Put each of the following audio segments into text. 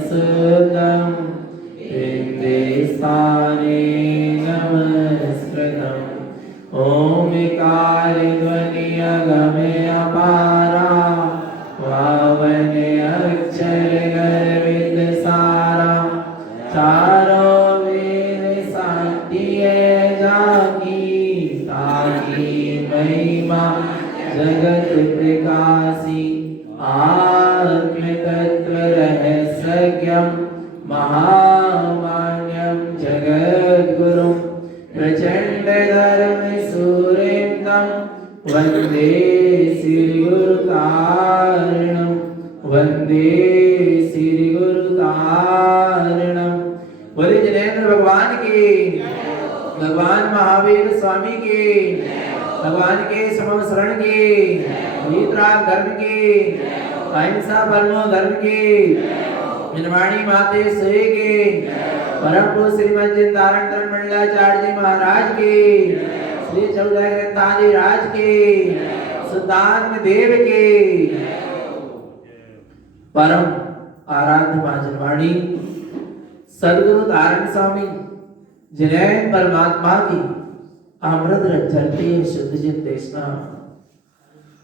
सुतं बिम्बिसारे नमस्कृतं ओंकारि ध्वनि अगमे अपारा वावने अक्षर गर्वित सारा चारों वेद साक्षी जाकी ताकी महिमा जगत प्रकाशी आत्म तत्व रहस्यज्ञं महामान्यं जगद्गुरुं प्रचंड धर्म सूर्यं वंदे श्री गुरुतारणं वंदे श्री गुरुतारणं। बोले जिनेंद्र भगवान की, भगवान महावीर स्वामी की, भगवान के समम शरण की, वीतराग धर्म की, अहिंसा परमो धर्म की, निर्वाणी माते श्री की, परम पूज्य श्रीमद जिंदारण मंडलाचार्य जी महाराज की, श्री चौदह ग्रंथादि राज की, सुल्तान देव की, परम आराध्य मां जनवाणी सदगुरु तारण स्वामी जिन्हें परमात्मा की अमृत रचरती शुद्ध जित देशना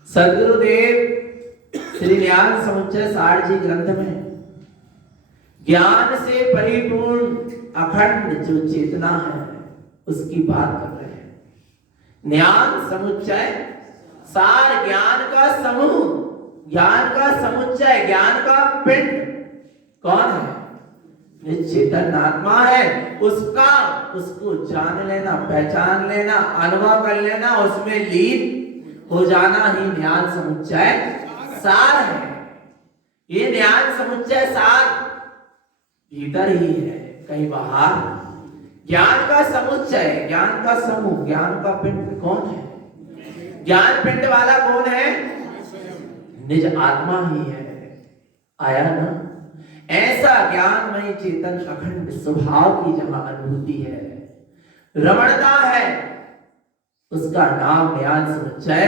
सदगुरुदेव श्री ज्ञान समुच्चय सार जी ग्रंथ में ज्ञान से परिपूर्ण अखंड जो चेतना है उसकी बात कर रहे हैं। ज्ञान समुच्चय सार, ज्ञान का समूह, ज्ञान का समुच्चय, ज्ञान का पिंड कौन है? ये चेतन आत्मा है। उसका उसको जान लेना, पहचान लेना, अनुभव कर लेना, उसमें लीन हो जाना ही ज्ञान समुच्चय सार है। ये ज्ञान समुच्चय सार भीतर ही है, कहीं बाहर। ज्ञान का समुच्चय, ज्ञान का समूह, ज्ञान का पिंड कौन है? ज्ञान पिंड वाला कौन है? निज आत्मा ही है। आया ना? ऐसा ज्ञानमय चेतन अखंड स्वभाव की जहां अनुभूति है, रमणता है, उसका नाम ज्ञान समुच्चय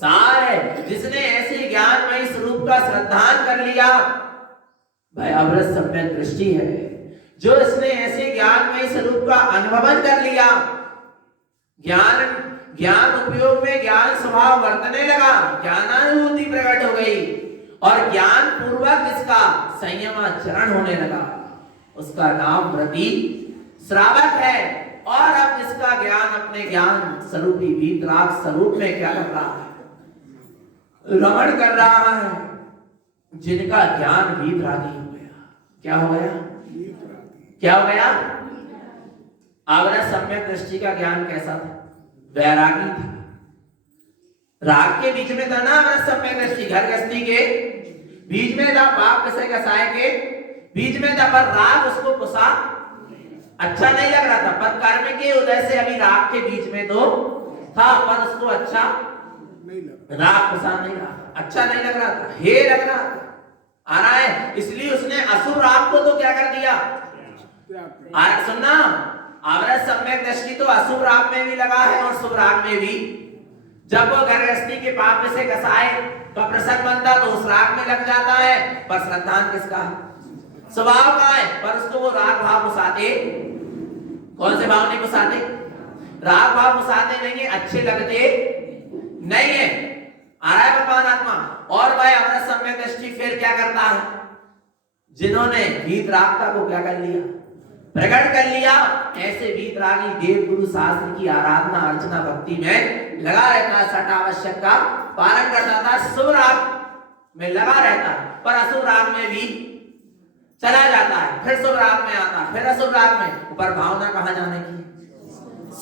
सार है। जिसने ऐसे ज्ञानमय स्वरूप का श्रद्धान कर लिया, भाई अमृत सम्यक दृष्टि है। जो इसने ऐसे ज्ञानमय स्वरूप का अनुभवन कर लिया, ज्ञान उपयोग में ज्ञान स्वभाव वर्तने लगा, ज्ञानानुभूति प्रकट हो गई और ज्ञान पूर्वक इसका संयमाचरण होने लगा, उसका नाम व्रती श्रावक है। और अब इसका ज्ञान अपने ज्ञान स्वरूपी वीतराग स्वरूप में क्या कर रहा है? रमण कर रहा है। जिनका ज्ञान वीतरागी हो गया, क्या हो गया? क्या हो गया? आवरा सम्यक दृष्टि का ज्ञान कैसा था? वैरागी था। राग के बीच में था ना आवरा सम्यक दृष्टि, घर गृहस्थी के बीच में था, पाप कसे कसाए के बीच में था, पर राग उसको पुसा अच्छा नहीं लग रहा था। पर कर्म के उदय से अभी राग के बीच में तो था, पर उसको अच्छा नहीं लग, राग पुसा नहीं रहा, अच्छा नहीं लग रहा था, हे लग रहा था, आ रहा है। इसलिए उसने असुर राग को तो क्या कर दिया? सुनना, आवरा सम्यक दृष्टि तो असुर राग में भी लगा है और शुभ राग में भी। जब वो घर गृहस्थी के पाप से कसाए तो प्रसन्न बनता तो उस राग में लग जाता है, पर श्रद्धान किसका? स्वभाव का है, पर उसको वो राग भाव पुसाते, कौन से भाव नहीं पुसाते? राग भाव पुसाते नहीं है, अच्छे लगते नहीं है। आ रहा है भगवान आत्मा। और वह अमृत सम्यक दृष्टि फिर क्या करता है? जिन्होंने वीतरागता को क्या कर लिया? प्रकट कर लिया। ऐसे वीतरागी देव गुरु शास्त्र की आराधना अर्चना भक्ति में लगा रहता, सट आवश्यक का पालन करता था, शुभ राग में लगा रहता, पर अशुभ राग में भी चला जाता है, फिर शुभ राग में आता, फिर अशुभ राग में। ऊपर भावना कहां जाने की?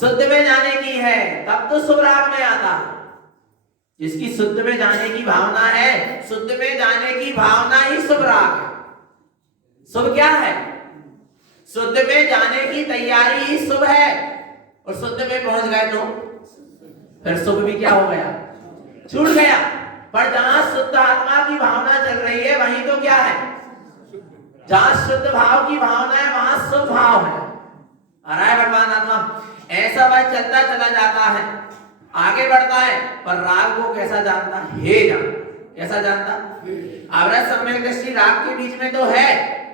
शुद्ध में जाने की है, तब तो शुभ राग में आता। जिसकी शुद्ध में जाने की भावना है, शुद्ध में जाने की भावना ही शुभ राग है। शुभ क्या है? शुद्ध में जाने की तैयारी ही शुभ है। और शुद्ध में पहुंच गए तो फिर शुभ भी क्या हो गया? छूट गया। पर जहां शुद्ध आत्मा की भावना चल रही है वहीं तो क्या है? जहां शुद्ध भाव की भावना है वहां शुभ भाव है। आ रहा है भगवान आत्मा। ऐसा वह चलता चला जाता है, आगे बढ़ता है, पर राग को कैसा जानता? हे जान। कैसा जानता? अवरत सम्यक दृष्टि राग के बीच में तो है,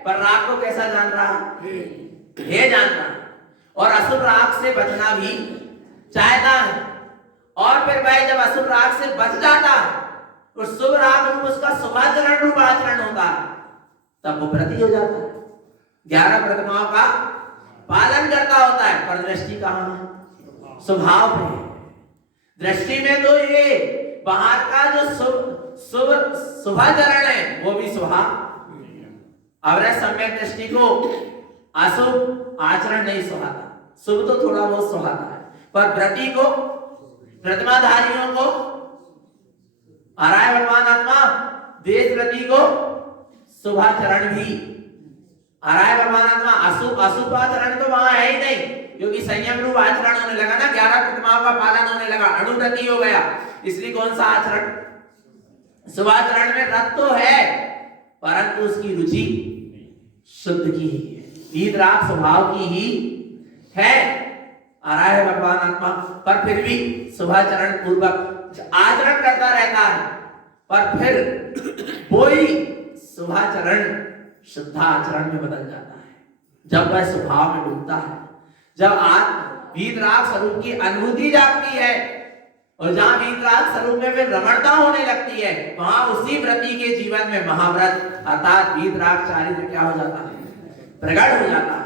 पर राग को कैसा जान रहा है जान रहा, और अशुभ राग से बचना भी चाहता है। और फिर वह जब अशुभ राग से बच जाता है तो शुभ राग रूप उसका शुभाचरण रूप आचरण होता है, तब वो व्रती हो जाता है, 11 प्रतिमाओं का पालन करता होता है। पर दृष्टि कहाँ है? स्वभाव में। दृष्टि में तो ये बाहर का जो शुभाचरण है वो भी स्वभाव, अवरत सम्यक दृष्टि को अशुभ आचरण नहीं सुहाता, शुभ तो थोड़ा बहुत सुहाता है, पर व्रती को, प्रतिमाधारियों को, आराय भगवान आत्मा देश व्रती को शुभाचरण भी, आराय भगवान आत्मा अशुभ आचरण तो वहां है ही नहीं, क्योंकि संयम रूप आचरण होने लगा ना, 11 प्रतिमाओं का पालन होने लगा, अनुव्रती हो गया, इसलिए कौन सा आचरण? शुभाचरण में रत तो है, परंतु उसकी रुचि शुद्ध की ही है, वीतराग स्वभाव की ही है, आराय भगवान आत्मा, पर फिर भी शुभाचरण पूर्वक आचरण करता रहता है, पर फिर वही शुभाचरण शुद्धाचरण में बदल जाता है जब वह स्वभाव में डूबता है, जब वीतराग स्वरूप की अनुभूति जागती है, और जहां वीतराग स्वरूप में फिर रमणता होने लगती है, वहां उसी व्रती के जीवन में महाव्रत अर्थात वीतराग चारित्र क्या हो जाता है? प्रकट हो जाता है।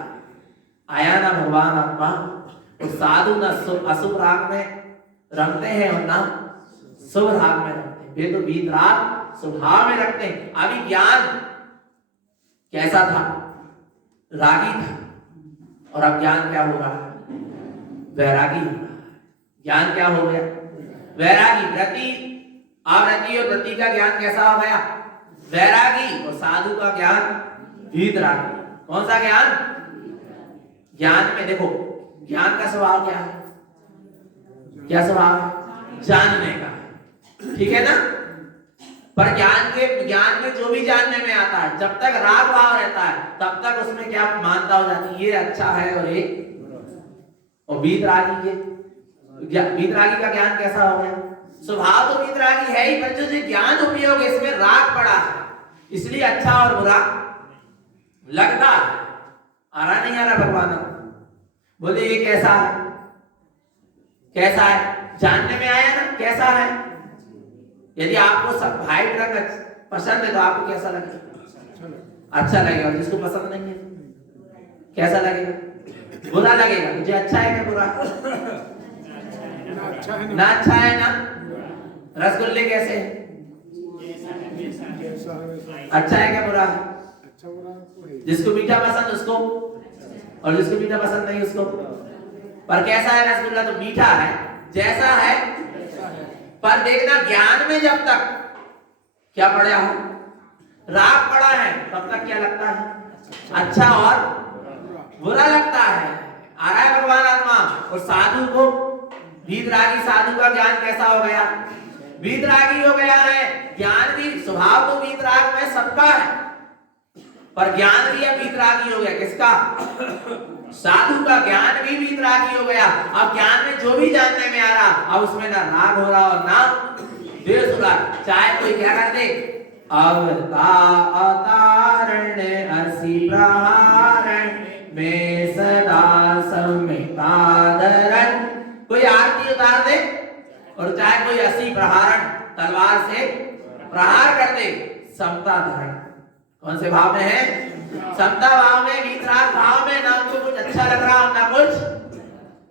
आया ना भगवान आत्मा, तो साधु न अशुभ राग में रमते हैं और ना शुभ राग में रखते हैं, वे तो वीतराग स्वभाव में रखते हैं। अभी ज्ञान कैसा था? रागी था, और अब ज्ञान क्या हो रहा है? वैरागी हो रहा है। ज्ञान क्या हो गया? वैरागी। व्रती, अव्रती और व्रती का ज्ञान कैसा हो गया? वैरागी। और साधु का ज्ञान वीतरागी। कौन सा ज्ञान? ज्ञान में देखो, ज्ञान का स्वभाव क्या है? क्या स्वभाव है? जानने का, ठीक है ना? पर ज्ञान में जो भी जानने में आता है, जब तक राग भाव रहता है तब तक उसमें क्या मानता हो जाती है? ये अच्छा है और ये, और वीतरागी का ज्ञान कैसा हो गया? स्वभाव तो वीतरागी है ही, पर जो ज्ञान उपयोग है इसमें राग पड़ा है, इसलिए अच्छा और बुरा लगता है। आ रहा नहीं आ रहा भगवान? बोले ये कैसा है? कैसा है? जानने में आया ना कैसा है? यदि आपको सब व्हाइट रंग पसंद है तो आपको कैसा लगेगा? अच्छा लगेगा। जिसको पसंद नहीं है कैसा लगेगा? बुरा लगेगा। मुझे अच्छा है क्या बुरा? ना अच्छा है ना। रसगुल्ले कैसे हैं? अच्छा है क्या बुरा? जिसको मीठा पसंद उसको, और जिसको मीठा पसंद नहीं उसको। पर कैसा है रसगुल्ला? तो मीठा है, जैसा है। पर देखना, ज्ञान में जब तक क्या पड़ा है? राग पड़ा है, तब तक क्या लगता है? अच्छा और बुरा लगता है। आ रहा है भगवान आत्मा। और साधु को, वीतरागी साधु का ज्ञान कैसा हो गया? वीतरागी हो गया है। ज्ञान भी, स्वभाव तो वीतराग में सबका है, पर ज्ञान भी अब वीतरागी हो गया। किसका? साधु का ज्ञान भी वीतरागी हो गया। अब ज्ञान में जो भी जानने में आ रहा, अब उसमें ना राग हो रहा और ना द्वेष हो रहा। चाहे कोई क्या कर दे, अवतारण असी प्रहारण में सदा संमितादरन, कोई आरती उतार दे, और चाहे कोई असी प्रहारण तलवार से प्रहार कर दे, समता धरण। कौन से भाव में है? समता भाव में, वीतराग भाव में। ना उनको कुछ अच्छा लग रहा ना कुछ,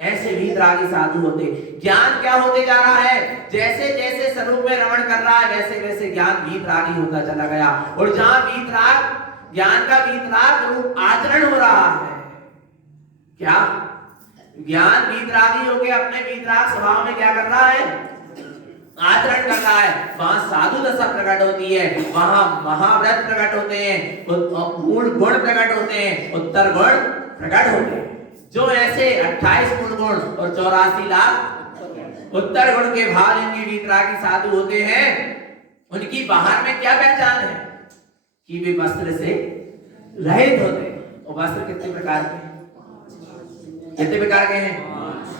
ऐसे वीतरागी साधु होते। ज्ञान क्या होते जा रहा है? जैसे जैसे स्वरूप में रमण कर रहा है वैसे वैसे ज्ञान वीतरागी होता चला गया। और जहां वीतराग, ज्ञान का वीतराग रूप आचरण हो रहा है, क्या ज्ञान वीतरागी होकर अपने वीतराग स्वभाव में क्या कर रहा है? आचरण कर रहा है। वहां साधु दशा प्रकट होती है, वहां महाव्रत प्रकट होते हैं, मूल गुण प्रकट होते हैं, उत्तर गुण प्रकट होते हैं। जो ऐसे 28 मूल गुण और 84 लाख उत्तर गुण के भाव इनके वीतरागी साधु होते हैं, उनकी बाहर में क्या पहचान है? कि वे वस्त्र से रहित होते हैं। और वस्त्र कितने प्रकार के हैं? कितने प्रकार के हैं?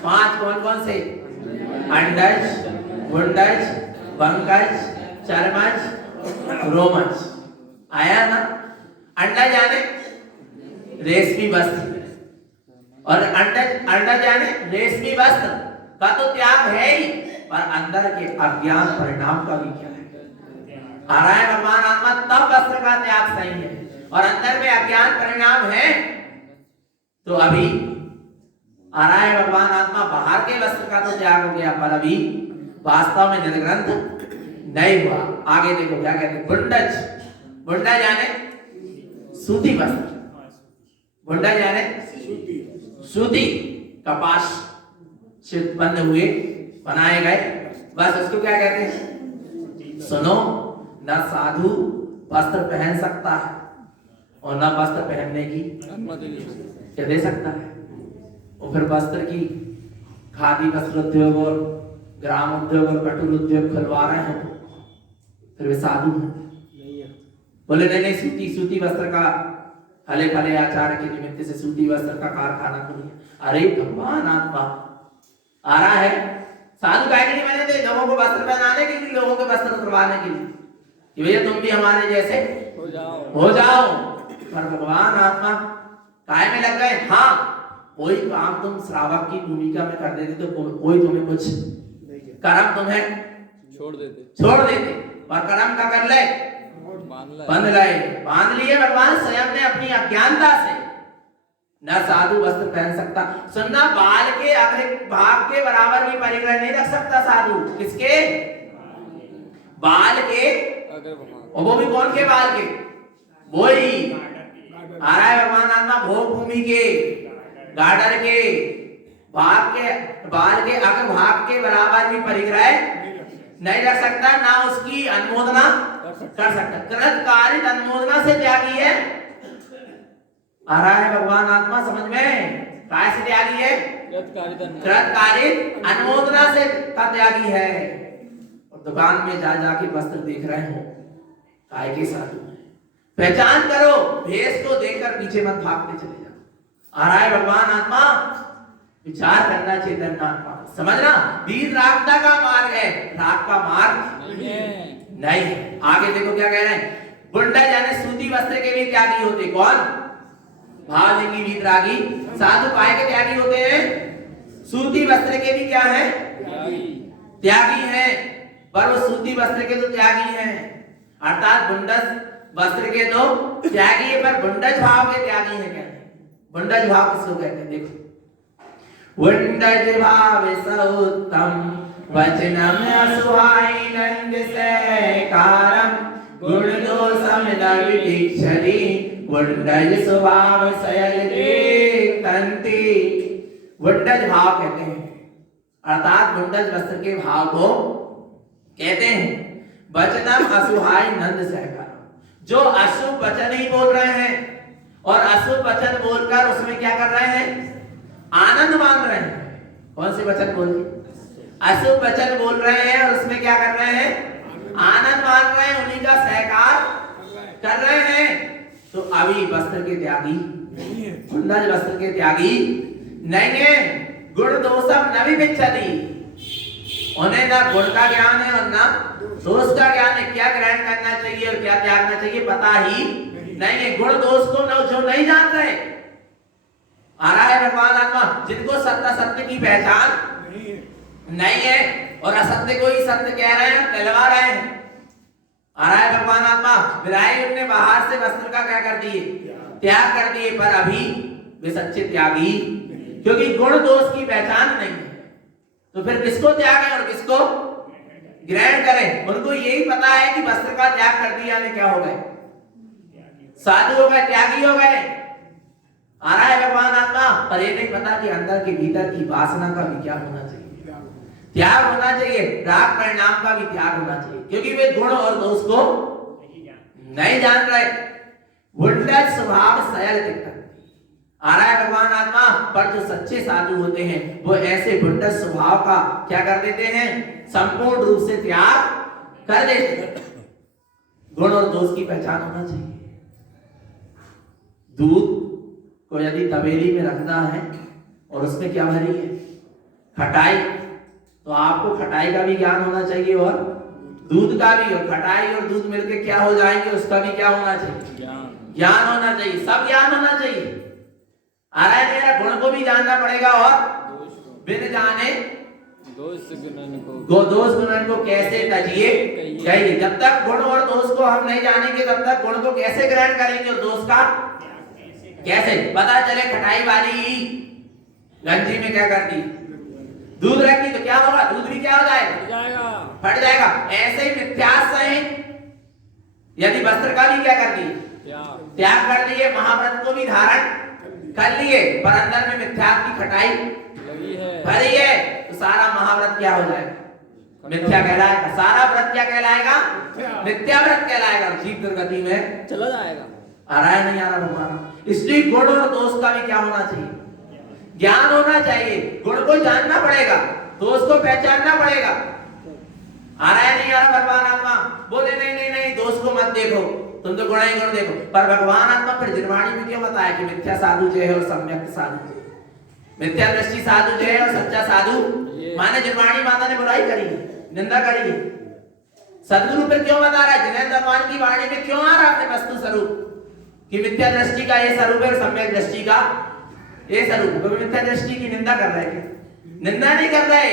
5। कौन कौन से? अंडज, गुंडज, पंकज, चर्मज रोमच आया ना। अंडा जाने रेशमी वस्त्र, और अंडा जाने रेशमी वस्त्र का तो त्याग है ही, पर अंदर के अज्ञान परिणाम का भी क्या है? आ रहा है भगवान आत्मा, तब वस्त्र का त्याग सही है, और अंदर में अज्ञान परिणाम है तो अभी आ रहा है भगवान आत्मा, बाहर के वस्त्र का तो त्याग हो गया, पर अभी वास्तव में निर्ग्रंथ नहीं हुआ। आगे देखो क्या कहते हैं, बुंडज, बुंडा जाने सूती वस्त्र, बुंडा जाने सूती कपास से उत्पन्न हुए बनाए गए, बस उसको क्या कहते हैं? सुनो, न साधु वस्त्र पहन सकता है और न वस्त्र पहनने की क्या दे सकता है। और फिर वस्त्र की खादी वस्त्र उद्योग और ग्राम उद्योग और कटुल उद्योग खुलवा रहे हैं, फिर वे साधु हैं? बोले नहीं नहीं, सूती वस्त्र का हले भले आचार्य के निमित्त से सूती वस्त्र का कारखाना खुल। अरे भगवान आत्मा आ रहा है, साधु काहे के लिए बने थे? लोगों को वस्त्र पहनाने के लिए, लोगों के वस्त्र उतरवाने के लिए कि भैया तुम भी हमारे जैसे हो जाओ। पर भगवान आत्मा काय में लग गए। हाँ, कोई काम तुम श्रावक की भूमिका में कर देते तो कोई तुम्हें कुछ कर्म तुम्हें छोड़ देते, पर कर्म का कर ले, बांध लिए भगवान स्वयं ने अपनी अज्ञानता से। न साधु वस्त्र पहन सकता, सुनना, बाल के अग्र भाग के बराबर भी परिग्रह नहीं रख सकता साधु। किसके? बाल के, और वो भी कौन के बाल के? वही आ रहा है भगवान आत्मा, भोग भूमि के, गार्डर के भाग के, बाल के अग्र भाग के बराबर भी परिग्रह नहीं रख सकता, ना उसकी अनुमोदना कर सकता। कृतकारित अनुमोदना से त्यागी है। आ रहा है भगवान आत्मा समझ में? काय से त्यागी है? कृतकारित अनुमोदना से का त्यागी है। और दुकान में जा जाके वस्त्र देख रहे हो, काय के साधु है? पहचान करो, भेष को देखकर पीछे मत भागते चले जाओ। आ रहा है भगवान आत्मा, विचार करना चाहिए दंडात्मा, समझना, वीर रागता का मार्ग है, राग का मार्ग नहीं है। आगे देखो क्या कह रहे हैं, बुंडा जाने सूती वस्त्र के भी त्यागी होते। कौन? भावलिंगी वीतरागी साधु काय के त्यागी होते हैं? सूती वस्त्र के भी क्या है? त्यागी हैं, पर वो सूती वस्त्र के तो त्यागी हैं, अर्थात बुंडस वस्त्र के तो त्यागी है, पर बुंडज भाव के त्यागी है। क्या बुंडज भाव किसको कहते हैं? देखो, बुंडज भाव सउत्तम वचनम असुहाई नंद से कारम गुण दोषम न विदिक्षति बुंडज स्वभाव सयल देखंति। बुंडज भाव कहते हैं, अर्थात बुंडज वस्त्र के भाव को कहते हैं। वचनम असुहाई नंद से कारम, जो अशुभ वचन ही बोल रहे हैं और अशुभ वचन बोलकर उसमें क्या कर रहे हैं? आनंद मान रहे हैं। कौन से वचन बोल के? अशुभ वचन बोल रहे हैं और उसमें क्या कर रहे हैं? आनंद मान रहे हैं, उन्हीं का सहकार कर रहे हैं। तो अभी वस्त्र के त्यागी, बुंडज वस्त्र के त्यागी नहीं है। गुण दोषम न विविच्छति, उन्हें ना गुण का ज्ञान है और ना दोष का ज्ञान है। क्या ग्रहण करना चाहिए और क्या त्यागना चाहिए पता ही नहीं है। गुण दोष को जो नहीं जानते, आ रहा है भगवान आत्मा, जिनको सत्य सत्य की पहचान नहीं है और असत्य को ही सत्य कह रहे हैं, कहलवा रहे हैं। आ रहा है भगवान आत्मा, विराई ने बाहर से वस्त्र का क्या कर दिए? त्याग कर दिए, पर अभी वे सच्चे त्यागी, क्योंकि गुण दोष की पहचान नहीं है। तो फिर किसको त्यागें और किसको ग्रहण करें? उनको यही पता है कि वस्त्र का त्याग कर दिया ने क्या हो गए? साधु हो गए, त्यागी हो गए। आ रहा है भगवान आत्मा, पर ये नहीं पता कि अंदर के भीतर की वासना का भी क्या होना चाहिए? त्याग होना चाहिए, राग परिणाम का भी त्याग होना चाहिए, क्योंकि वे गुण और दोष को नहीं जान रहे। बुंडज स्वभाव सयल दिखता। आ रहा है भगवान आत्मा, पर जो सच्चे साधु होते हैं वो ऐसे बुंडज स्वभाव का क्या कर देते हैं? संपूर्ण रूप से त्याग कर देते हैं। गुण और दोष की पहचान होना चाहिए। दूध को यदि तपेली में रखना है और उसमें क्या भरी है? खटाई, तो आपको खटाई का भी ज्ञान होना चाहिए और दूध का भी, और खटाई और दूध मिलके क्या हो जाएंगे, उसका भी क्या होना चाहिए, ज्ञान होना चाहिए, सब ज्ञान होना चाहिए। आ रहा है मेरा, गुण को भी जानना पड़ेगा और बिन जाने दोष गुणन को कैसे तजिए कहिए। जब तक गुण और दोष को हम नहीं जानेंगे तब तक गुण को कैसे ग्रहण करेंगे और दोष का कैसे पता चले। खटाई वाली गंजी में क्या करती, दूध रखी तो क्या होगा, दूध भी क्या हो जाएगा, फट जाएगा। ऐसे ही मिथ्याश्रय यदि वस्त्र का भी क्या कर दिए, त्याग कर दिए, महाव्रत को भी धारण कर लिए, पर अंदर में मिथ्या की खटाई भरी है, तो सारा महाव्रत क्या हो जाएगा, मिथ्या कहलाएगा। सारा व्रत क्या कहलाएगा, मिथ्या व्रत कहलाएगा, जीव दुर्गति में चला जाएगा। आ रहा है नहीं आ रहा भगवान। इसलिए गुण और दोष का भी क्या होना चाहिए, ज्ञान होना चाहिए। गुण को जानना पड़ेगा, दोष को पहचानना पड़ेगा। आ रहा है नहीं आ रहा भगवान आत्मा बोले नहीं नहीं नहीं दोष को मत देखो, तुम तो गुण ही गुण देखो। पर भगवान आत्मा फिर निर्वाणी में क्यों बताया कि मिथ्या साधु जो है और सम्यक साधु, मिथ्या दृष्टि साधु जो है और सच्चा साधु। माने निर्वाणी माता ने बुराई करी, निंदा करी, सदगुरु पर क्यों बता रहा है, जिनेंद्र भगवान की वाणी में क्यों आ रहा है वस्तु स्वरूप कि मिथ्या दृष्टि का ये स्वरूप है और सम्यक दृष्टि का ये स्वरूप। तो मिथ्या दृष्टि की निंदा कर रहे हैं क्या, निंदा नहीं कर रहे,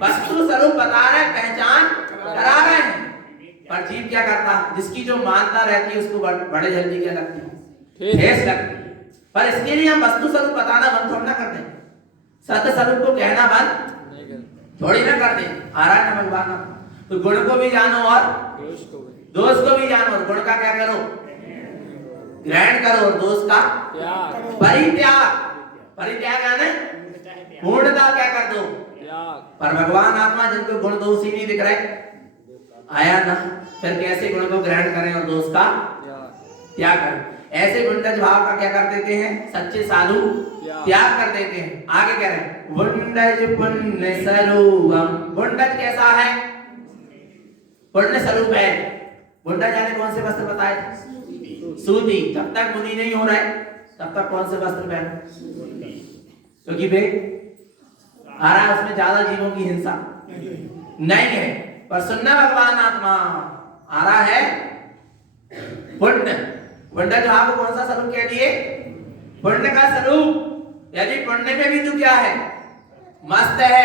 वस्तु स्वरूप बता रहे, पहचान करा रहे हैं। पर जीव क्या करता, जिसकी जो मानता रहती है उसको बड़े जल्दी क्या लगती है, ठेस लगती है। पर इसके लिए हम वस्तु स्वरूप बताना बंद थोड़ा ना कर दें, सत्य स्वरूप को कहना बंद थोड़ी ना कर दें। आ रहा है ना भगवान। तो गुण को भी जानो और दोष को भी जानो, और गुण का क्या करो, ग्रहण करो, और दोष का परित्याग। परित्याग यानी पूर्णता क्या कर दो। पर भगवान आत्मा जिनको गुण दोष ही नहीं दिख रहे, आया ना, फिर कैसे गुण को ग्रहण करें और दोष का त्याग करें। ऐसे गुंडज भाव का क्या कर देते हैं, सच्चे साधु त्याग कर देते हैं। आगे कह रहे हैं गुंडज पुण्य स्वरूपम। गुंडज कैसा है, पुण्य स्वरूप है। गुंडज यानी कौन से वस्त्र बताए थे, सूती। जब तक मुनि नहीं हो रहे तब तक कौन से वस्त्र पहने, क्योंकि वे आ रहा है उसमें ज्यादा जीवों की हिंसा नहीं है। पर सुनना भगवान आत्मा आ रहा है पुण्य। पुण्य जो आपको कौन सा स्वरूप कह दिए, पुण्य का स्वरूप। यदि पुण्य में भी तू क्या है, मस्त है,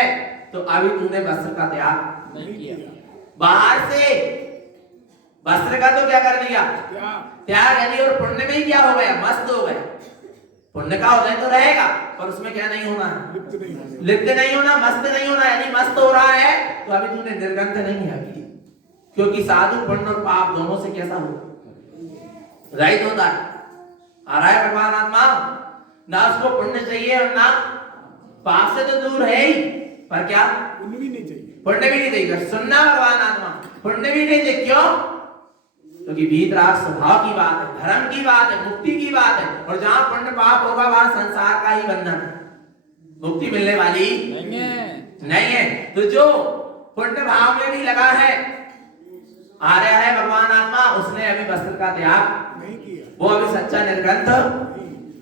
तो अभी तूने वस्त्र का त्याग नहीं किया। बाहर से वस्त्र का तो क्या कर दिया, त्याग। यदि और पुण्य में ही क्या हो गया, मस्त हो गया। पुण्य का उदय तो रहेगा पर उसमें क्या नहीं होना, लिप्त नहीं होना, मस्त नहीं होना। यदि मस्त हो रहा है तो अभी तूने निर्गंथ नहीं है अभी, क्योंकि साधु पुण्य और पाप दोनों से कैसा हो, रहित होता है। आ रहा है भगवान आत्मा, ना उसको पुण्य चाहिए और ना पाप से तो दूर है ही, पर क्या पुण्य भी नहीं चाहिए, पुण्य भी नहीं चाहिए। सुनना भगवान आत्मा, पुण्य भी नहीं चाहिए। क्यों, क्योंकि वीतराग स्वभाव की बात है, धर्म की बात है, मुक्ति की बात है। और जहां पुण्य पाप होगा वहां संसार का ही बंधन है, मुक्ति मिलने वाली नहीं है। तो जो पुण्य भाव में भी लगा है, आ रहा है भगवान आत्मा, उसने अभी वस्त्र का त्याग नहीं किया, वो अभी सच्चा निर्ग्रंथ।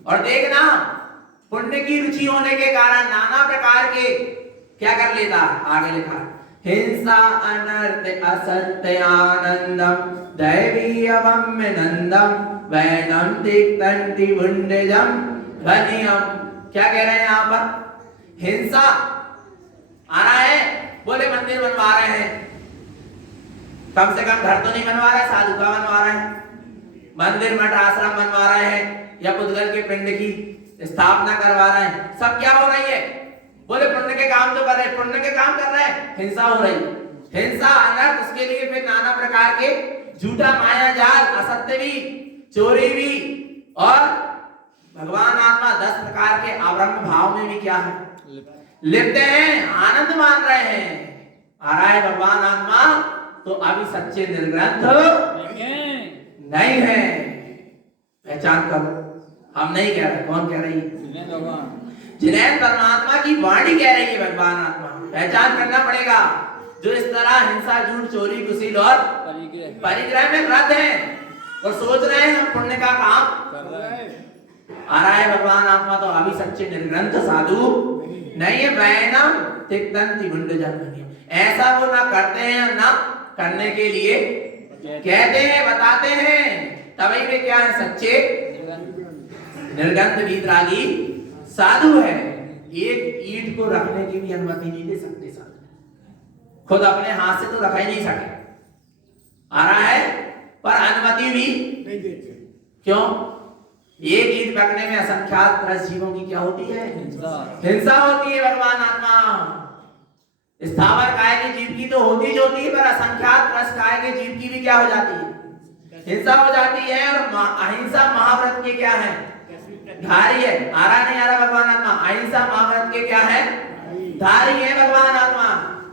और देखना पुण्य की रुचि होने के कारण नाना प्रकार के क्या कर लेता, आगे लिखा हिंसा अनर्थ असत्य आनंदम दैवी अवम्य नंदम वैनम तिक्तंति वुंडजम धनियम। क्या कह रहे हैं यहाँ पर, हिंसा आ रहा है, बोले मंदिर बनवा रहे हैं, कम से कम घर तो नहीं बनवा रहे, साधु का बनवा रहे हैं, मंदिर मठ आश्रम बनवा रहे हैं, या पुद्गल के पिंड की स्थापना करवा रहे हैं। सब क्या हो रही है, बोले पुण्य के काम तो कर रहे हैं, पुण्य के काम कर रहे हैं, हिंसा हो रही है। हिंसा अनर्थ, उसके लिए फिर नाना प्रकार के झूठा माया जाल, असत्य भी, चोरी भी, और भगवान आत्मा 10 प्रकार के आरंभ भाव में भी क्या है, लिप्त हैं, आनंद मान रहे हैं। आ रहा है भगवान आत्मा, तो अभी सच्चे निर्ग्रंथ नहीं है, पहचान करो। हम नहीं कह रहे, कौन कह रही है, जिन्हें परमात्मा की वाणी कह रही है भगवान आत्मा। पहचान करना पड़ेगा, जो इस तरह हिंसा, झूठ, चोरी, कुशील और परिग्रह में रत हैं और सोच रहे हैं हम पुण्य का काम कर रहे हैं। आ रहा है भगवान आत्मा, तो अभी सच्चे निर्ग्रंथ साधु नहीं है। वैनम तिक्तंति वुंडजम, ऐसा वो ना करते हैं ना करने के लिए कहते हैं, बताते हैं, तभी वे क्या है? सच्चे निर्गंध वीतरागी साधु है। एक ईंट को रखने की भी अनुमति नहीं दे सकते साधु, खुद अपने हाथ से तो रख ही नहीं सके, आ रहा है, पर अनुमति भी नहीं देते। क्यों? एक ईंट रखने में असंख्यात त्रस्त जीवों की क्या होती है? हिंसा होती है। भगवान आत्मा स्थावर काय के जीव की तो होती जो होती है, पर असंख्यात त्रस्त काय के जीव की भी क्या हो जाती है? हिंसा हो जाती है। और अहिंसा महाव्रत के क्या है? धारी है। आ रहा नहीं आ रहा भगवान आत्मा? अहिंसा महाव्रत के क्या है? धारी है भगवान आत्मा।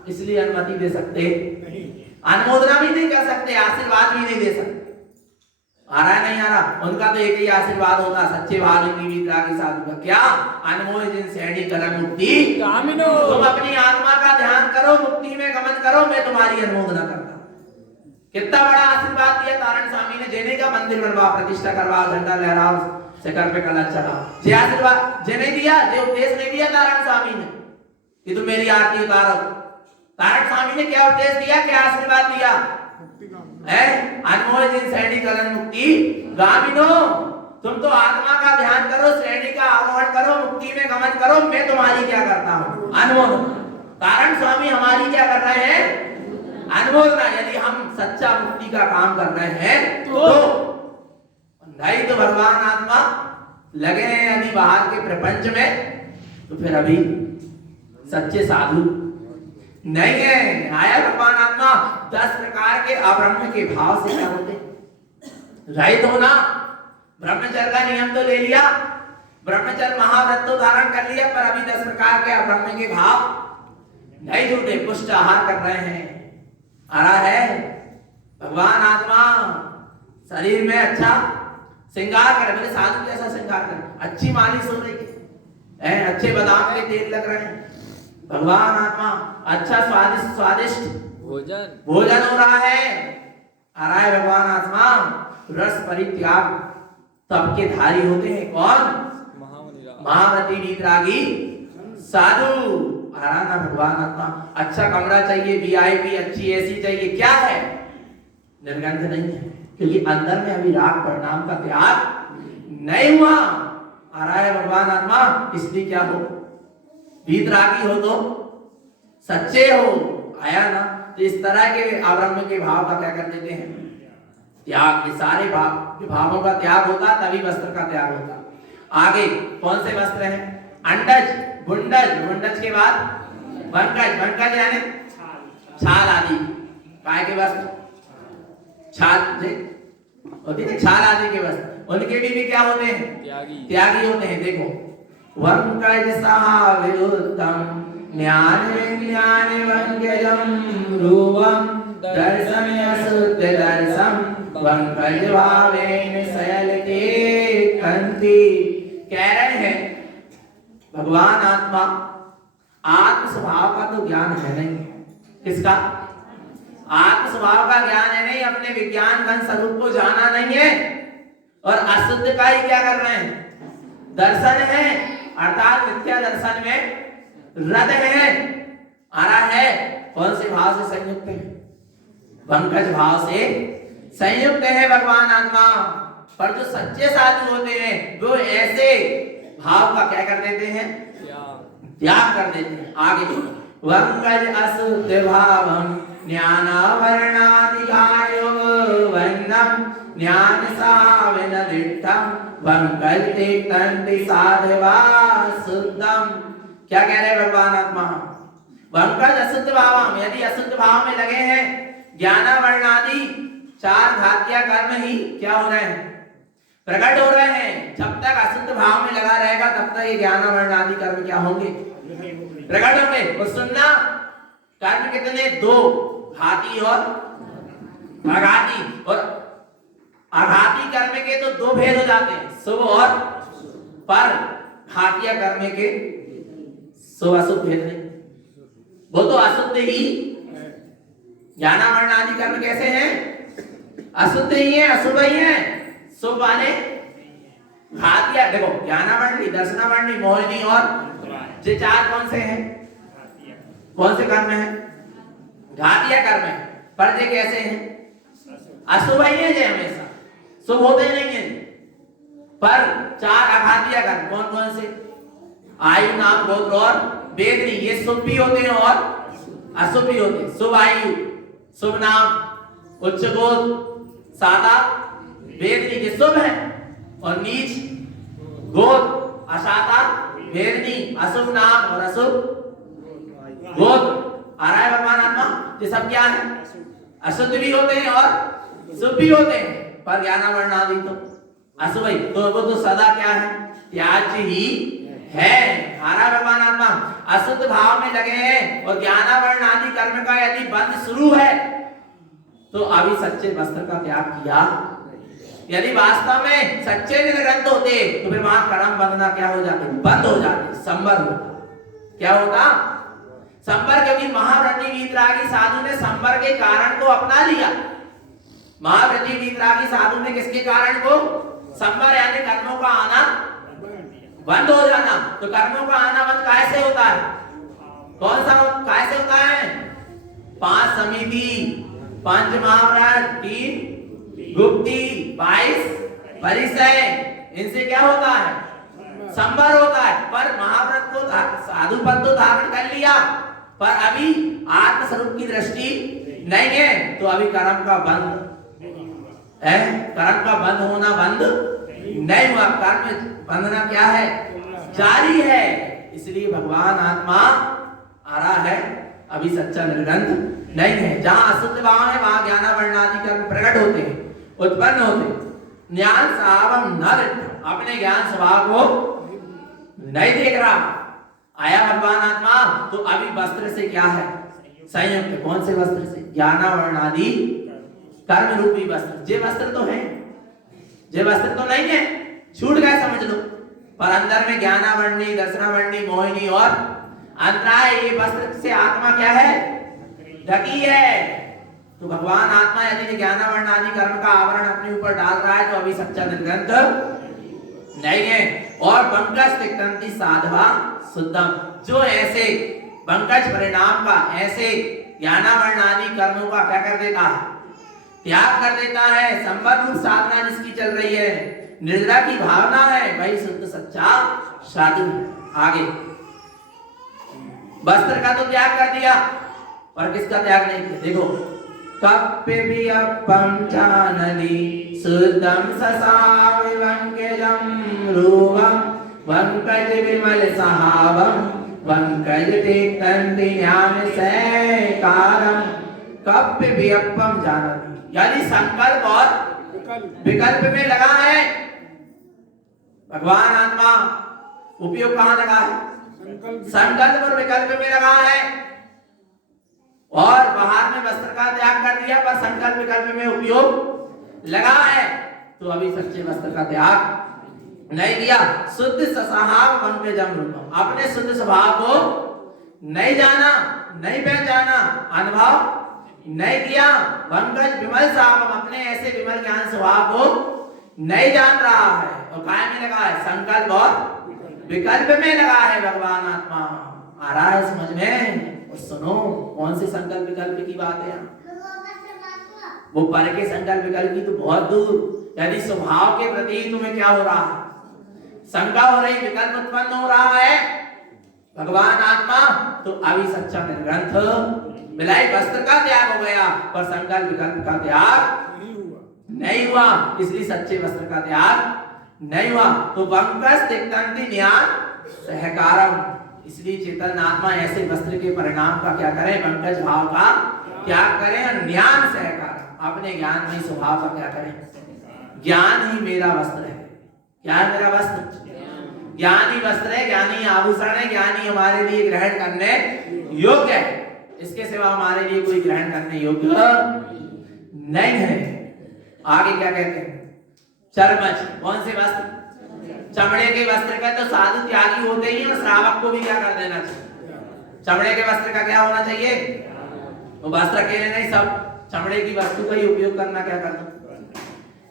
इसलिए अनुमति दे सकते नहीं, अनुमोदना भी नहीं कर सकते, आशीर्वाद भी नहीं दे सकते। आ रहा नहीं आ रहा? उनका तो एक ही आशीर्वाद होता सच्चे वाल्मीकि वीतरागी साधु का, क्या? अनमोल जिन सैनी कलम मुक्ति कामिनो। तुम अपनी आत्मा का ध्यान करो, मुक्ति में गमन करो, मैं तुम्हारी अनुमोदना करता। कितना बड़ा आशीर्वाद दिया तारण स्वामी ने, जेने का मंदिर बनवा, प्रतिष्ठा करवा, झंडा लहराओ, शिखर पे कलश चढ़ाओ। जे आशीर्वाद जेने दिया, जे उपदेश नहीं दिया तारण स्वामी ने कि तुम मेरी आरती उतारो। तारण स्वामी ने क्या उपदेश दिया, क्या आशीर्वाद दिया है? अनमोल जिन श्रेणी कलन मुक्ति गामिनो। तुम तो आत्मा का ध्यान करो, श्रेणी का आरोहण करो, मुक्ति में गमन करो, मैं तुम्हारी क्या करता हूँ? अनुमोदना। तारण स्वामी हमारी क्या कर रहे हैं? अनुमोदना। यदि हम सच्चा मुक्ति का काम कर रहे हैं तो नहीं तो भगवान आत्मा लगे हैं यदि बाहर के प्रपंच में, तो फिर अभी सच्चे साधु नहीं है। आया भगवान आत्मा 10 प्रकार के अब्रह्म के भाव से क्या होते? रहित होना। ब्रह्मचर्य का नियम तो ले लिया, ब्रह्मचर्य महाव्रत तो धारण कर लिया, पर अभी 10 प्रकार के अब्रह्म के भाव नहीं छूटे, पुष्ट आहार कर रहे हैं। आ रहा है भगवान आत्मा शरीर में अच्छा श्रृंगार करे, बोले साधु कैसा श्रृंगार करे? अच्छी मालिश हो रही है, अच्छे बादाम के तेल लग रहे हैं। भगवान आत्मा अच्छा स्वादिष्ट भोजन हो रहा है। आ रहा है भगवान आत्मा रस परित्याग सबके धारी होते हैं। कौन? महाव्रती वीतरागी साधु। आ रहा ना भगवान आत्मा? अच्छा कमरा चाहिए, वीआईपी अच्छी एसी चाहिए, क्या है? निर्गंध नहीं है, क्योंकि अंदर में अभी राग परिणाम का त्याग नहीं हुआ। आ रहा है भगवान आत्मा, इसलिए क्या हो? वीतरागी हो तो सच्चे हो। आया ना? तो इस तरह के अब्रह्म के भाव का क्या कर देते हैं? त्याग। ये सारे भावों का त्याग होता, तभी वस्त्र का त्याग होता। आगे कौन से वस्त्र हैं? अंडज, गुंडज, गुंडज के बाद वंकज, वंकज यानी छाल आदि काय के वस्त्र, छाल होती है, छाल आदि के वस्त्र, उनके भी क्या होते हैं? त्यागी होते हैं। देखो वंकज साविरुद्धम ज्ञान विज्ञान वंकजम रूपम दर्शन असुत दर्शम वंकज भावेन सयलते कंति। कह रहे हैं भगवान आत्मा आत्म स्वभाव का तो ज्ञान है नहीं। किसका? आत्म स्वभाव का ज्ञान है नहीं, अपने विज्ञान घन स्वरूप को जाना नहीं है, और अशुद्ध का ही क्या कर रहे हैं? दर्शन है, अर्थात मिथ्या दर्शन में रत है। आ रहा है कौन से भाव से संयुक्त है? पंकज भाव से संयुक्त है भगवान आत्मा। पर जो सच्चे साधु होते हैं वो ऐसे भाव का क्या कर देते हैं? त्याग कर देते हैं। आगे वंकज अशुद्ध भावम ज्ञानावरणाधिकायो वन्नम ज्ञान सावेन दिष्टम वंकज तेक्तंति साधवा शुद्धम। क्या कह रहे हैं भगवान आत्मा? वंकज अशुद्ध भावम, यदि अशुद्ध भाव में लगे हैं, ज्ञानावरणादि 4 घातीय कर्म ही क्या हो रहे हैं? प्रकट हो रहे हैं। जब तक अशुद्ध भाव में लगा रहेगा तब तक ये ज्ञानावरणादि कर्म क्या होंगे? प्रकट होंगे। और सुनना, कर्म कितने? 2, घाती और आघाती। और आघाती कर्म के तो 2 भेद हो जाते हैं, शुभ और पर। घातीय कर्म के शुभ अशुभ भेद नहीं, वो तो अशुद्ध ही। ज्ञानावरणादि कर्म कैसे हैं? अशुद्ध ही है, अशुभ ही है। शुभ वाले घातीय, देखो ज्ञानावरणी, दर्शनावरणी, मोहिनी और ये 4 कौन से हैं? कौन से कर्म हैं? घातीय कर्म है। पर्दे कैसे हैं? अशुभ ही है ये हमेशा, शुभ होते नहीं है। पर चार आघात दिया कर, कौन कौन से? आयु, नाम, गोत्र और वेदनी, ये शुभ भी होते हैं और अशुभ भी होते हैं। शुभ आयु, शुभ नाम, उच्च गोत्र, सादा वेदनी ये शुभ है, और नीच गोत्र, असादा वेदनी, अशुभ नाम और अशुभ गोत्र। आ रहा है भगवान आत्मा? ये सब क्या है? अशुद्ध भी होते हैं और शुभ भी होते हैं। पर ज्ञानावरण आदि तो अशुभ ही, तो वो तो सदा क्या है? त्याज्य ही है। आ रहा है भगवान आत्मा? अशुद्ध भाव में लगे हैं और ज्ञानावरण आदि कर्म का यदि बंध शुरू है तो अभी सच्चे वस्त्र का त्याग किया। यदि वास्तव में सच्चे निर्ग्रंथ होते तो फिर वहां कर्म बंधना क्या हो जाते? बंद हो जाते, संवर होता। क्या होता? संवर, क्योंकि महाव्रती वीतरागी साधु ने संवर के कारण को अपना लिया। महाव्रती वीतरागी साधु ने किसके कारण को? संवर, यानी कर्मों का आना बंद हो जाना। तो कर्मों का आना बंद कैसे होता है? कौन सा कैसे होता है? 5 समिति, 5 महाव्रत, 3 गुप्ती, 22 परिसय, इनसे क्या होता है? संवर होता है। पर महाव्रत को साधु पद तो धारण कर लिया, पर अभी आत्म स्वरूप की दृष्टि नहीं है, तो अभी कर्म का बंद है। कर्म का बंद होना बंद नहीं हुआ, कर्म बंधना क्या है? जारी है। इसलिए भगवान आत्मा आ रहा है, अभी सच्चा निर्ग्रंथ नहीं है। जहां अशुद्ध भाव है वहां ज्ञानावरण आदि कर्म प्रकट होते हैं, उत्पन्न होते हैं। ज्ञान स्वभावम न दृष्ट, अपने ज्ञान स्वभाव को नहीं देख रहा। आया भगवान आत्मा, तो अभी वस्त्र से क्या है? संयुक्त। कौन से वस्त्र से? ज्ञानावरण आदि कर्म रूपी वस्त्र। जे वस्त्र तो है, जे वस्त्र तो नहीं है, छूट गए समझ लो। पर अंदर में ज्ञानावरणी, दर्शनावरणी, मोहिनी और अंतराय, ये वस्त्र से आत्मा क्या है? ढकी है। तो भगवान आत्मा यदि ज्ञानावरण आदि कर्म का आवरण अपने ऊपर डाल रहा है तो अभी सच्चा निर्ग्रंथ नहीं है। और पंकज तिक्तंती साधवा शुद्धम, जो ऐसे पंकज परिणाम का, ऐसे ज्ञानावरण आदि कर्मों का क्या कर देता है? त्याग कर देता है। संबंध रूप साधना जिसकी चल रही है, निर्जरा की भावना है, वही शुद्ध सच्चा साधु। आगे वस्त्र का तो त्याग कर दिया, पर किसका त्याग नहीं किया? देखो, कप्पियप्पम जानली शुद्धम ससाविवंकेजम रूपम पंकज विमल सहावम पंकज तिक्तंति ज्ञान सैकारम। कप्पियप्पम जानली, यानी संकल्प और विकल्प में लगा है। भगवान आत्मा उपयोग कहां लगा है? संकल्प और विकल्प में लगा है। और बाहर में वस्त्र का त्याग कर दिया, पर संकल्प विकल्प में उपयोग लगा है। तो अभी सच्चे वस्त्र का त्याग नहीं किया। शुद्ध ससाहाव पंकजम रूपम, अपने शुद्ध स्वभाव को नहीं जाना, नहीं पहचाना, अनुभव नहीं किया। पंकज विमल साहब, अपने ऐसे विमल ज्ञान स्वभाव को नहीं जान रहा है, और काय में लगा है? संकल्प और विकल्प में लगा है। भगवान आत्मा आ रहा है समझ में? और सुनो, कौन से संकल्प विकल्प की बात है? वो पर के संकल्प विकल्प की तो बहुत दूर, यानी स्वभाव के प्रति तुम्हें क्या हो रहा है? शंका हो रही, विकल्प उत्पन्न हो रहा है। भगवान आत्मा तो अभी सच्चा निर्ग्रंथ मिलाई, वस्त्र का त्याग हो गया, पर संकल्प विकल्प का त्याग नहीं हुआ। इसलिए सच्चे वस्त्र का त्याग नहीं हुआ। तो पंकज तिक्तंति ज्ञान सहकारम, इसलिए चेतन आत्मा ऐसे वस्त्र के परिणाम का क्या करें? पंकज भाव का त्याग करें और ज्ञान सहकार, अपने ज्ञान में स्वभाव का क्या करें? ज्ञान ही मेरा वस्त्र है। क्या है मेरा वस्त्र? ज्ञान ही वस्त्र है, ज्ञान ही आभूषण है, ज्ञान ही हमारे लिए ग्रहण करने योग्य है। इसके सिवा हमारे लिए कोई ग्रहण करने योग्य नहीं है। आगे क्या कहते हैं? चर्मच, कौन से वस्त्र? चमड़े के वस्त्र का तो साधु त्यागी होते ही, और श्रावक को भी क्या कर देना चाहिए? चमड़े के वस्त्र का क्या होना चाहिए? वो वस्त्र अकेले नहीं, सब चमड़े की वस्तु का ही उपयोग करना क्या कर दो?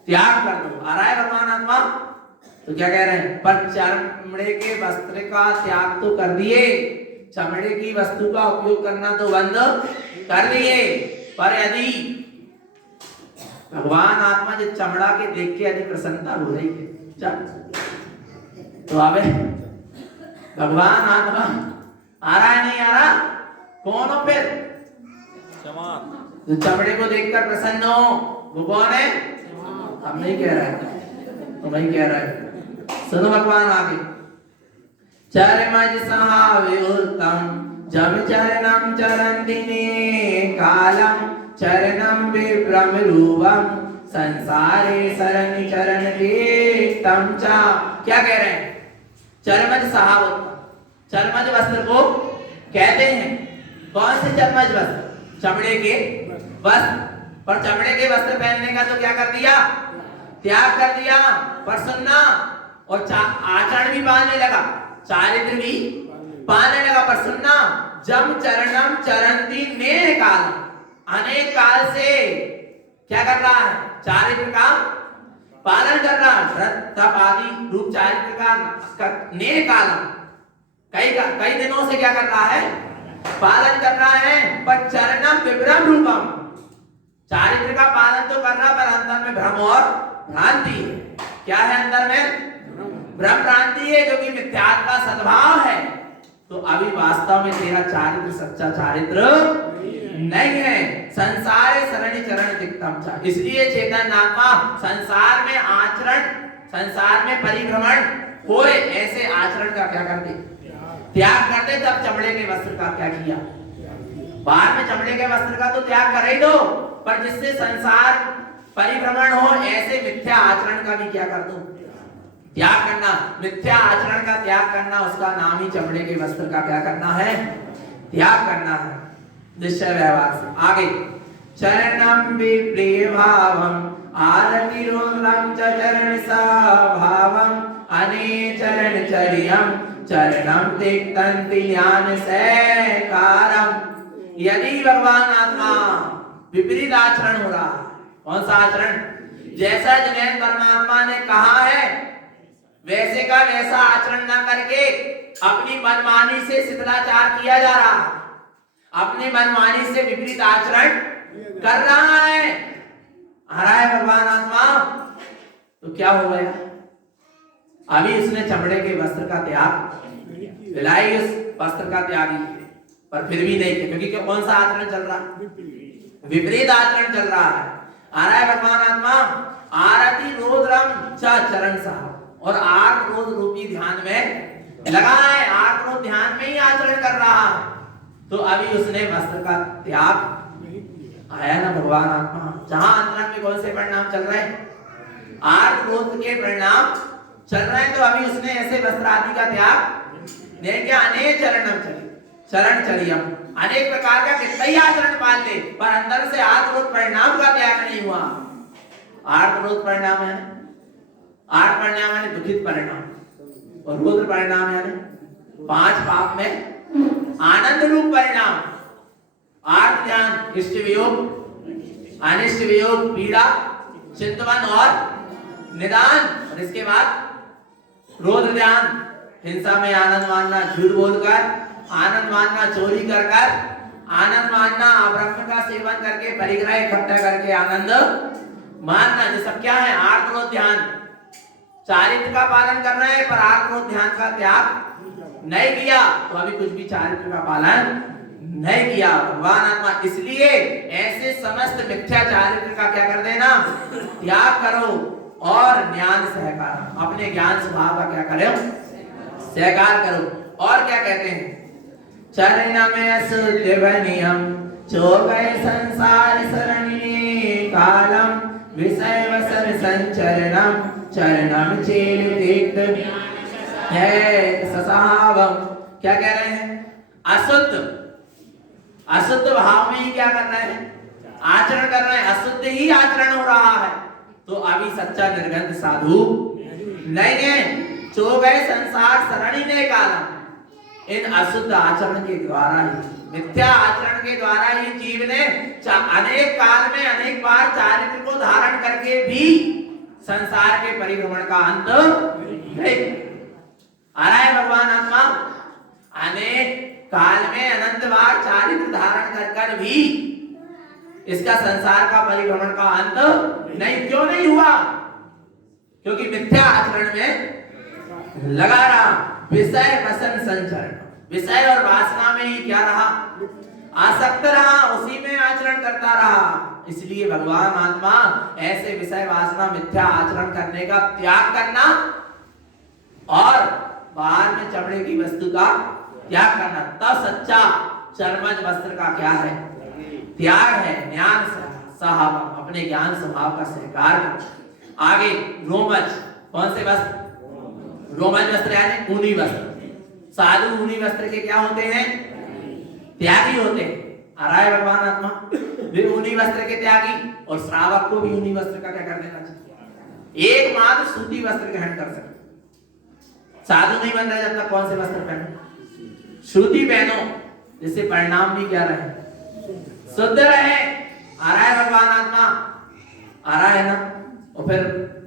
त्याग कर दो। आ रहा है भगवान आत्मा? तो क्या कह रहे हैं? पर चमड़े के वस्त्र का त्याग तो कर दिए, चमड़े की वस्तु का उपयोग करना तो बंद कर दिए। पर यदि भगवान आत्मा जो चमड़ा के देख के यदि प्रसन्नता हो रही है तो आवे भगवान आत्मा आ रहा है नहीं आ रहा? कौन हो फिर? जो चमड़े को देखकर प्रसन्न हो वो कौन है? हम नहीं कह रहा है, तो नहीं कह रहा है। सुनो भगवान आगे, चरमज सहाव्युत्तम जब चरणम चरन्ति ने कालम चरणम विभ्रम रूपम संसारे शरण चरण तम चा। क्या कह रहे हैं? चरमज सहाव्युत्तम, चरमज वस्त्र को कहते हैं। कौन से चरमज वस्त्र? चमड़े के वस्त्र। पर चमड़े के वस्त्र पहनने का तो क्या कर दिया? त्याग कर दिया। पर सुनना, और आचरण भी पालने लगा, चारित्र भी पालने लगा। पर सुनना, जब चरणम चरंती नेह काल, अनेक काल से क्या कर रहा है? चारित्र का पालन कर रहा है। व्रत तप आदि रूप चारित्र का नेह कालम, कई दिनों से क्या कर रहा है? पालन कर रहा है। पर चरणम विभ्रम रूपम, चारित्र का पालन तो कर रहा, पर अंदर में भ्रम और भ्रांति है। क्या है अंदर में? भ्रम भ्रांति है, जो कि मिथ्यात्व का सद्भाव है। तो अभी वास्तव में तेरा चारित्र सच्चा चारित्र नहीं है। संसारे शरणि चरण तिक्तम चा। इसलिए चेतन आत्मा संसार में आचरण, संसार में परिभ्रमण होए ऐसे आचरण का क्या करते? त्याग करते। तब चमड़े के वस्त्र का क्या किया? बाहर में चमड़े के वस्त्र का तो त्याग कर ही दो, पर जिससे संसार परिभ्रमण हो ऐसे मिथ्या आचरण का भी क्या कर दो? त्याग करना। मिथ्या आचरण का त्याग करना, उसका नाम ही चमड़े के वस्त्र का क्या करना है? त्याग करना है। निश्चय व्यवहार से आगे, चरणम विप्रिय भावम आरति रोद्रम च चरण भावम अने चरण चर्यम चरणम तिक्तंति ज्ञान से कारम। यदि भगवान आत्मा विपरीत आचरण हो रहा, कौन सा आचरण? जैसा जिन्हें परमात्मा ने कहा है वैसे का वैसा आचरण ना करके अपनी मनमानी से शिथिलाचार किया जा रहा, अपनी मनमानी से विपरीत आचरण कर रहा है, आ रहा है भगवान आत्मा, तो क्या हो गया? अभी उसने चमड़े के वस्त्र का त्याग, विलाई उस वस्त्र का त्याग ही है, पर फिर भी नहीं, क्योंकि कौन सा आचरण चल रहा? विपरीत आचरण चल रहा है। आ रहा है भगवान आत्मा, आरती रोद्रम च चरण साहब, और आर्त रोध रूपी ध्यान में लगा है, आर्त रोध ध्यान में ही आचरण कर रहा है। तो अभी उसने वस्त्र का त्याग आया ना भगवान आत्मा। जहां अंतरंग में कौन से परिणाम चल रहे हैं? आर्त रोध के परिणाम चल रहे हैं। तो अभी उसने ऐसे वस्त्र आदि का त्याग नहीं किया। अनेक चरण चरियम, अनेक प्रकार का कितना ही आचरण पाल ले, पर अंदर से आर्त रोध परिणाम का त्याग नहीं हुआ। आर्त रोध परिणाम है, आर्त परिणाम है दुखित परिणाम, और रुद्र परिणाम है 5 पाप में आनंद रूप परिणाम। आर्त ज्ञान इष्ट वियोग, अनिष्ट वियोग, पीड़ा, चिंतवन और निदान, और इसके बाद रुद्र ज्ञान, हिंसा में आनंद मानना, झूठ बोलकर आनंद मानना, चोरी कर कर आनंद मानना, अब्रह्म का सेवन करके परिग्रह इकट्ठा करके आनंद मानना। ये सब क्या है? आर्त रोध ध्यान। चारित्र का पालन कर रहे हैं, पर आर्त रोध ध्यान का त्याग नहीं किया, तो अभी कुछ भी चारित्र का पालन नहीं किया भगवान आत्मा। इसलिए ऐसे समस्त मिथ्या चारित्र का क्या कर देना? त्याग करो और ज्ञान सहकार, अपने ज्ञान स्वभाव का क्या करो? सहकार करो। और क्या कहते हैं? चरण में शुद्ध बनियम चो गए संसार सरणी कालम विषय वसन संचरणम चरणम चेलित है ससावम। क्या कह रहे हैं? अशुद्ध भाव में ही क्या कर रहे हैं? आचरण कर रहे हैं, अशुद्ध ही आचरण हो रहा है। तो अभी सच्चा निर्गंध साधु नहीं है। चो गए संसार सरणी ने कालम, इन अशुद्ध आचरण के द्वारा ही, मिथ्या आचरण के द्वारा ही जीव ने अनेक काल में अनेक बार चारित्र को धारण करके भी संसार के परिभ्रमण का अंत नहीं। आ रहा है भगवान आत्मा, अनेक काल में अनंत बार चारित्र धारण कर कर भी इसका संसार का परिभ्रमण का अंत नहीं। क्यों नहीं हुआ? क्योंकि मिथ्या आचरण में लगा रहा, विषय वसन संचरण, विषय और वासना में ही क्या रहा, आसक्त रहा, उसी में आचरण करता रहा। इसलिए भगवान आत्मा ऐसे विषय वासना मिथ्या आचरण करने का त्याग करना और बाहर में चमड़े की वस्तु का त्याग करना, तब सच्चा चर्मज वस्त्र का क्या है, त्याग है। ज्ञान साहब अपने ज्ञान स्वभाव का स्वीकार कर। आगे रोमज, कौन से वस्त्र? रोमज वस्त्र यानी ऊनी वस्त्र। साधु ऊनी वस्त्र के क्या होते हैं? त्यागी होते हैं। आ रहा है भगवान आत्मा, वे ऊनी वस्त्र के त्यागी, और श्रावक को भी ऊनी वस्त्र का क्या कर देना चाहिए, एकमात्र सूती वस्त्र ग्रहण कर सकते। साधु नहीं बन रहे जब तक कौन से वस्त्र पहनो? सूती पहनो, जिससे परिणाम भी क्या रहे, शुद्ध रहे। आ रहा है भगवान आत्मा, आ रहा है ना? और फिर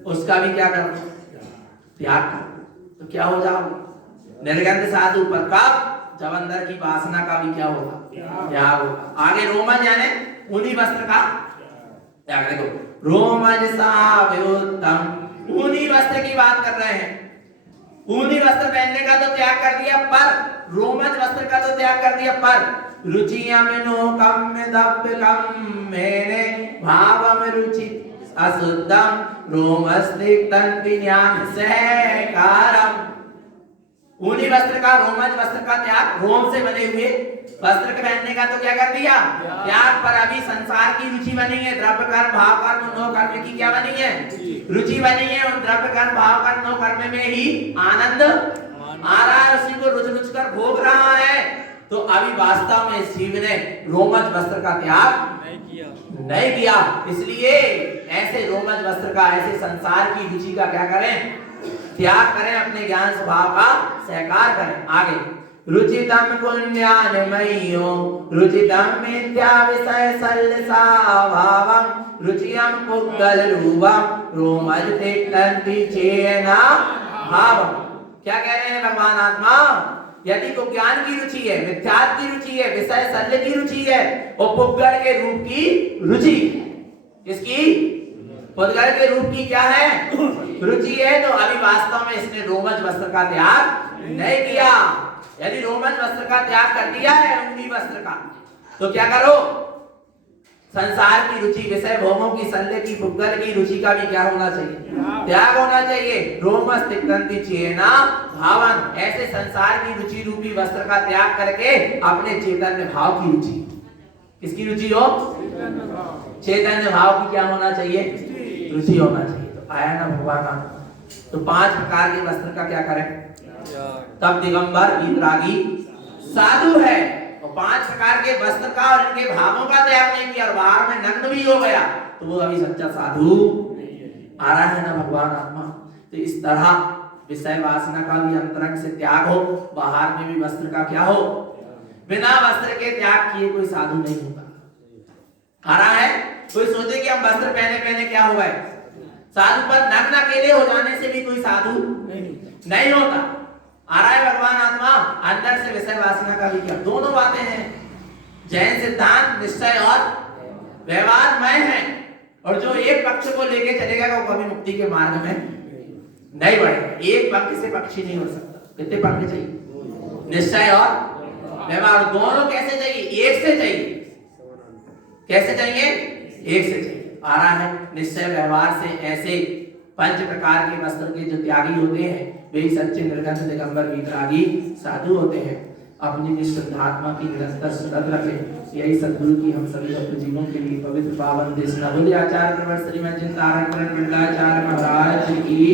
उसका भी क्या करो, त्याग करो, तो क्या हो जाओ निर्गंध साधु पर। कब? जब अंदर की वासना का भी क्या होगा, त्याग होगा। आगे रोमज यानी ऊनी वस्त्र का त्याग। देखो रोमज साव्योत्तम, ऊनी वस्त्र की बात कर रहे हैं। ऊनी वस्त्र पहनने का तो त्याग कर दिया, पर रोमज वस्त्र का तो त्याग कर दिया, पर रुचियमिनो कम्यदप्यकम मेने भावम रुचि अशुद्धम रोमस्तिक्तं विज्ञान सहकारम। ऊनी वस्त्र का, रोमज वस्त्र का त्याग, रोम से बने हुए वस्त्र के पहनने का तो क्या कर दिया, त्याग। पर अभी संसार की रुचि बनी है, द्रव्य कर्म भाव कर्म नौ कर्म की क्या बनी है, रुचि बनी है। उन द्रव्य कर्म भाव कर्म नौ कर्म में ही आनंद आ रहा है, उसी को रुच रुच कर भोग रहा है। तो अभी वास्तव में शिव ने रोमज वस्त्र का त्याग नहीं किया। इसलिए ऐसे रोमज वस्त्र का, ऐसे संसार की रुचि का क्या करें, त्याग करें, अपने ज्ञान स्वभाव का सहकार करें। आगे रुचितम कुण्यानमयो रुचितम मिथ्या विषय सल्लसा भावम रुचियम पुग्गल रूपम रोमज तिक्तंति चेना भावम। क्या कह रहे हैं भगवान आत्मा? यदि को ज्ञान की रुचि है, मिथ्यात्व की रुचि है, विषय शल्य की रुचि है, और पुग्गल के रूप की रुचि, किसकी? पुद्गल के रूप की क्या है, रुचि है। तो अभी वास्तव में इसने रोमज वस्त्र का त्याग नहीं किया। यदि रोमज वस्त्र का त्याग कर दिया है, ऊनी वस्त्र का, तो क्या करो, संसार की रुचि, विषय भोगों की, शल्य की, पुद्गल की रुचि का भी क्या होना चाहिए, त्याग होना चाहिए। रोमस्तिक्तंति चेना भावन, ऐसे संसार की रुचि रूपी वस्त्र का त्याग करके अपने चैतन्य भाव की रुचि, किसकी रुचि हो, चैतन्य भाव की क्या होना चाहिए, रुचि होना चाहिए। तो आया ना भगवान आत्मा। तो 5 प्रकार के वस्त्र का क्या करें, तब दिगंबर वीतरागी साधु है, और 5 प्रकार के वस्त्र का और इनके भावों का त्याग नहीं किया, और बाहर में नग्न भी हो गया, तो वो अभी सच्चा साधु आ रहा है ना भगवान आत्मा। तो इस तरह विषय वासना का भी अंतरंग से त्याग हो, बाहर में भी वस्त्र का क्या हो, बिना वस्त्र के त्याग किए कोई साधु नहीं होता। आ रहा है? कोई सोचे कि हम वस्त्र पहने पहने क्या हुआ है साधु, पर नग्न अकेले हो जाने से भी कोई साधु नहीं होता। आ रहा है भगवान आत्मा। अंदर से विषय वासना का भी क्या, दोनों बातें हैं। जैन सिद्धांत निश्चय और व्यवहार मय है, और जो एक पक्ष को लेके चलेगा वो कभी मुक्ति के मार्ग में नहीं बढ़ेगा। एक पंख से पक्षी नहीं हो सकता। कितने पंख चाहिए, निश्चय और व्यवहार, दोनों कैसे चाहिए, एक से चाहिए। कैसे चाहिए, एक से चाहिए। आ रहा है निश्चय व्यवहार से ऐसे 5 प्रकार के वस्त्र के जो त्यागी होते हैं, वे सच्चे निर्गंध दिगंबर वीतरागी साधु होते हैं। अपनी विशुद्ध आत्मा की निरंतर सुरत रखें, यही सद्गुरु की हम सभी अपने जीवों के लिए पवित्र पावन देश नवोदय आचार्य प्रवर श्रीमद चिंतारण मंडलाचार्य महाराज की